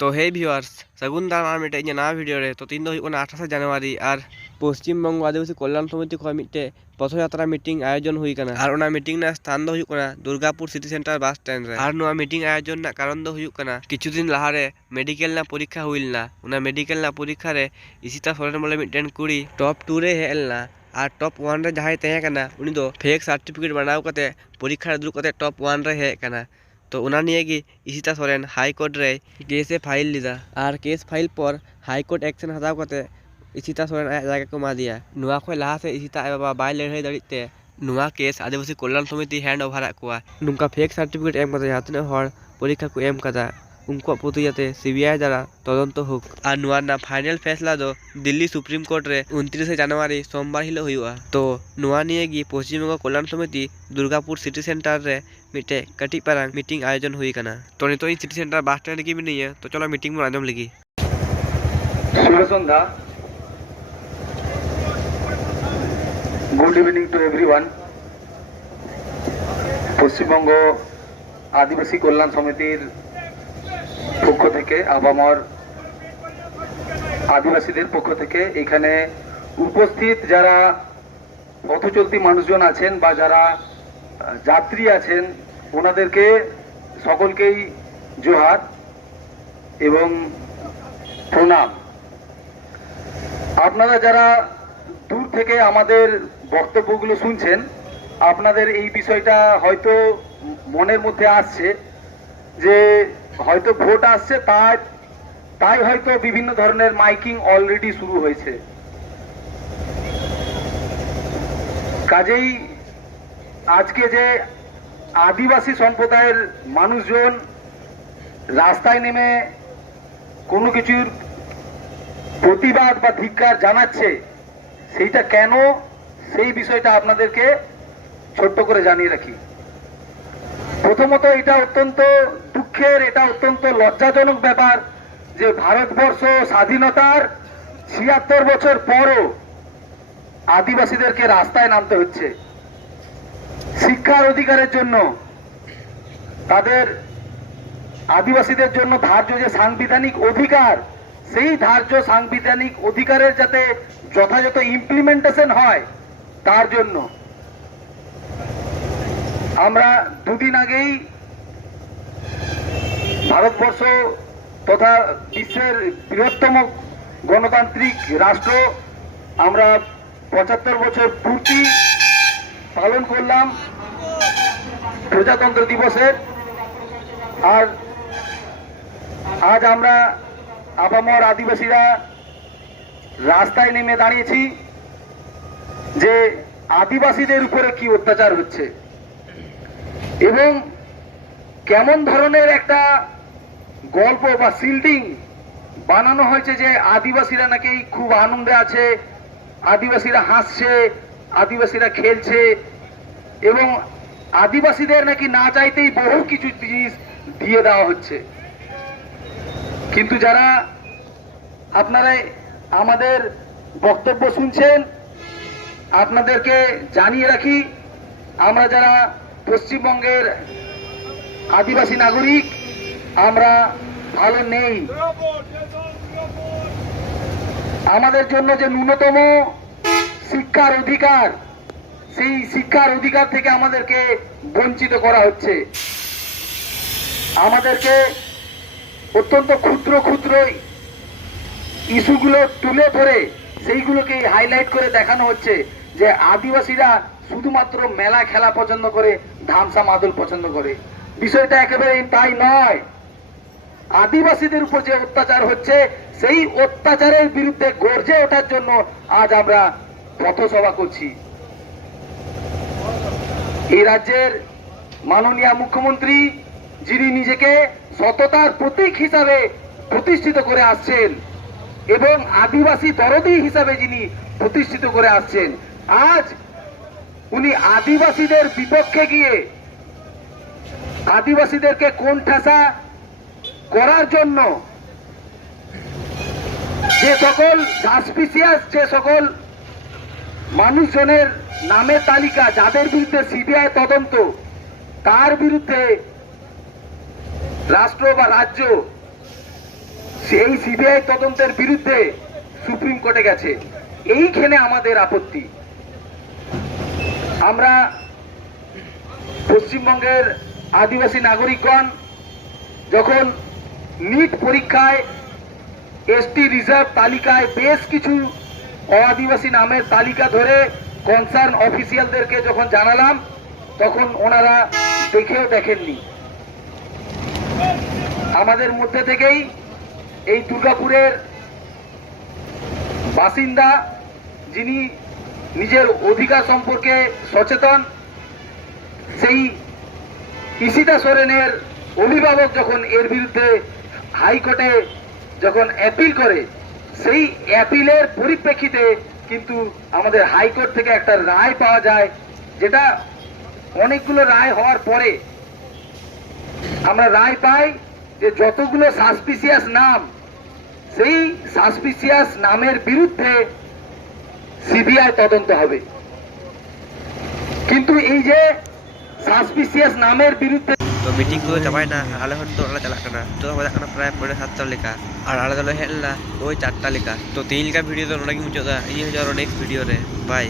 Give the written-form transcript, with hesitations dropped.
तो हे ভিউয়ার্স सगुन दाम আর मिटे नया वीडियो रे तो तीन दो 28 जनवरी और पश्चिम बंग आदिवासी कल्याण समिति खो मिटे पथयात्रा मीटिंग आयोजन हुई कना और ओना मीटिंग ना स्थान दो हुई कना Durgapur city centre bus stand रे और नोआ मीटिंग आयोजन ना कारण दो हुई कना किछु दिन लहा रे मेडिकल ना परीक्षा हुइलना ओना मेडिकल ना परीक्षा रे इसिता सोरेन बोले मिटेन कुड़ी टॉप 2 रे हेलना और टॉप 1 रे जहाय तहे कना उनी दो फेक सर्टिफिकेट बनाव कते परीक्षा दुर कते टॉप 1 रे हे कना तो उना निये की इसिता सोरेन हाई कोर्ट रे केस फाइल लीदा और केस फाइल पर हाई कोर्ट एक्शन हताव कते इसिता सोरेन जायगा को मा दिया नुआ खय लाहा से इसिता आय बाबा बाय लड़ाई दाड़ीते नुआ केस आदिवासी कल्याण समिति हैंड ओवर कुआ नुका फेक सर्टिफिकेट एम कते जातने हर परीक्षा को एम कदा उनको प्रति जाते सीबीआई द्वारा तदंत होक और नुआ ना फाइनल फैसला दो दिल्ली सुप्रीम कोर्ट रे 29 जनवरी सोमवार हिलो हुआ तो नुआ निये गी पश्चिम बंग कल्याण समिति दुर्गापुर सिटी सेंटर रे मिटे कटी पारांग मीटिंग आयोजन हुई कना तो नितो सिटी सेंटर बस स्टैंड की भी नहीं है तो चलो मीटिंग में आजम लगी शुभ सन्ध्या good evening to everyone Paschim Banga आदिवासी कल्याण समितिर পক্ষ থেকে আবামর আদিবাসীদের পক্ষ থেকে এখানে উপস্থিত যারা পথচলতি মানুষজন আছেন বা যারা যাত্রী আছেন ওনাদেরকে সকলকেই জোহার এবং প্রণাম। আপনারা যারা দূর থেকে আমাদের বক্তব্যগুলো শুনছেন আপনাদের এই বিষয়টা হয়তো মনের মধ্যে আসছে যে হয়তো ভোট আসছে তাই হয়তো বিভিন্ন ধরনের মাইকিং অলরেডি শুরু হয়েছে। কাজেই আজকে যে আদিবাসী সম্প্রদায়ের মানুষজন রাস্তায় নেমে কোনো কিছুর প্রতিবাদ বা ধিক্কার জানাচ্ছে সেইটা কেন সেই বিষয়টা আপনাদেরকে ছোট্ট করে জানিয়ে রাখি। প্রথমত এটা অত্যন্ত দুঃখের, এটা অত্যন্ত লজ্জাজনক ব্যাপার যে ভারতবর্ষ স্বাধীনতার ৭৬ বছর পরও আদিবাসীদেরকে রাস্তায় নামতে হচ্ছে শিক্ষার অধিকারের জন্য। তাদের আদিবাসীদের জন্য ধার্য যে সাংবিধানিক অধিকার সেই ধার্য সাংবিধানিক অধিকারের যাতে যথাযথ ইমপ্লিমেন্টেশন হয় তার জন্য আমরা দুদিন আগেই ভারতবর্ষ তথা বিশ্বের বৃহত্তম গণতান্ত্রিক রাষ্ট্র আমরা ৭৫ বছর পূর্তি পালন করলাম প্রজাতন্ত্র দিবসের। আর আজ আমরা আপামর আদিবাসীরা রাস্তায় নেমে দাঁড়িয়েছি যে আদিবাসীদের উপরে কি অত্যাচার হচ্ছে এবং কেমন ধরনের একটা গল্প বা সিল্ডিং বানানো হয়েছে যে আদিবাসীরা নাকি খুব আনন্দে আছে, আদিবাসীরা হাসছে, আদিবাসীরা খেলছে এবং আদিবাসীদের নাকি না চাইতেই বহু কিছু জিনিস দিয়ে দেওয়া হচ্ছে। কিন্তু যারা আপনারা আমাদের বক্তব্য শুনছেন আপনাদেরকে জানিয়ে রাখি আমরা যারা পশ্চিমবঙ্গের আদিবাসী নাগরিক আমরা ভালো নেই। আমাদের জন্য যে ন্যূনতম শিক্ষার অধিকার সেই শিক্ষার অধিকার থেকে আমাদেরকে বঞ্চিত করা হচ্ছে। আমাদেরকে অত্যন্ত ক্ষুদ্র ক্ষুদ্র ইস্যুগুলো তুলে ধরে সেইগুলোকে হাইলাইট করে দেখানো হচ্ছে যে আদিবাসীরা শুধুমাত্র মেলা খেলা পছন্দ করে, ধামসা মাদল পছন্দ করে। বিষয়টা একেবারে তাই নয়। আদিবাসীদের উপর যে অত্যাচার হচ্ছে সেই অত্যাচারের বিরুদ্ধে গর্জে ওঠার জন্য আজ আমরা পথসভা করছি। এই রাজ্যের মাননীয় মুখ্যমন্ত্রী যিনি নিজেকে সততার প্রতীক হিসাবে প্রতিষ্ঠিত করে আসছেন এবং আদিবাসী দরদি হিসাবে যিনি প্রতিষ্ঠিত করে আসছেন, আজ উনি আদিবাসীদের বিপক্ষে গিয়ে আদিবাসীদেরকে কোণঠাসা করার জন্য যে সকল সাসপিসিয়াস যে সকল মানুষজনের নামের তালিকা যাদের বিরুদ্ধে সিবিআই তদন্ত তার বিরুদ্ধে রাষ্ট্র বা রাজ্য সেই সিবিআই তদন্তের বিরুদ্ধে সুপ্রিম কোর্টে গেছে। এইখানে আমাদের আপত্তি। আমরা পশ্চিমবঙ্গের আদিবাসী নাগরিকগণ যখন নিট পরীক্ষায় এসটি রিজার্ভ তালিকায় বেশ কিছু আদিবাসী নামের তালিকা ধরে কনসার্ন অফিসিয়ালদেরকে যখন জানালাম, তখন ওনারা দেখেও দেখেননি। আমাদের মধ্যে থেকেই এই দুর্গাপুরের বাসিন্দা, যিনি নিজের অধিকার সম্পর্কে সচেতন, সেই ঈশিতা সোরেনের অভিভাবক যখন এর বিরুদ্ধে হাইকোর্টে যখন অ্যাপিল করে, সেই অ্যাপিলের পরিপ্রেক্ষিতে কিন্তু আমাদের হাইকোর্ট থেকে একটা রায় পাওয়া যায়, যেটা অনেকগুলো রায় হওয়ার পরে আমরা রায় পাই যে যতগুলো সাসপিসিয়াস নাম, সেই সাসপিসিয়াস নামের বিরুদ্ধে সিবিআই তদন্ত হবে। কিন্তু এই যে সাসপিসিয়াস নামের বিরুদ্ধে तो मीटिंग को चाबाय ना आले हन तो आले चला करना तो हम जाना प्राय 7:30 लेका और आले दले हेलना ओई 4टा लेका तो 3 का वीडियो तो नडा की मुचोदा ये हो जारो नेक्स्ट वीडियो रे बाय।